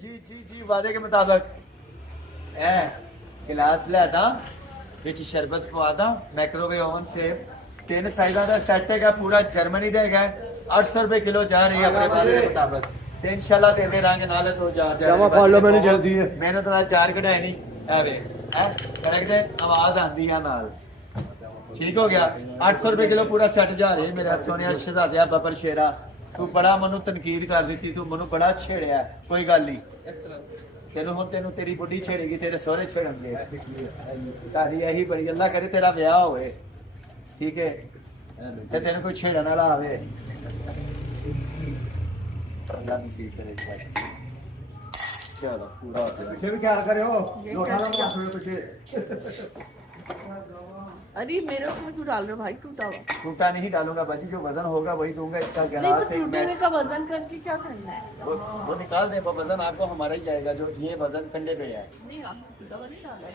जी जी जी वादे के मुताबिक ए गिलास लियादा विच शरबत पवादा माइक्रोवेव ओवन से 3 साइज़ां दा सेट है पूरा जर्मनी का है 800 रुपए किलो जा रही है अपने वादे के मुताबिक ते इंशाल्लाह देते रहेंगे नाले 2000 जावा पा लो मैंने जल्दी है मैंने तो चार कढ़ाए नहीं है वे है कड़क दे आवाज आती है नाल ठीक हो गया 800 रुपए किलो पूरा सेट जा रही है मेरा सोनिया शहजादिया बबर शेरा तू बड़ा मनु तनकीद कर दी तू मनु बड़ा छेड़िया कोई गल नहीं तेन हम तेन तेरी बुढ़ी छेड़ेगी तेरे सोहरे छेड़ेंगे सारी यही बड़ी अल्लाह करे तेरा ब्याह होए ठीक है ते तेन कोई छेड़न वाला आवे अल्लाह नसीब करे चलो पूरा हो गया पीछे भी ख्याल करे हो जो उठा लो पीछे अरे मेरे उसमें क्यों डाल रहे हो भाई टूटा हुआ टूटा नहीं डालूंगा बाजी जो वजन होगा वही दूंगा इसका नहीं गिलास तो से टूटे हुए का वजन करके क्या करना है वो निकाल दे वो वजन आपको हमारा ही जाएगा जो ये वजन कंडे पे है नहीं आपने टूटा हुआ नहीं डाला है।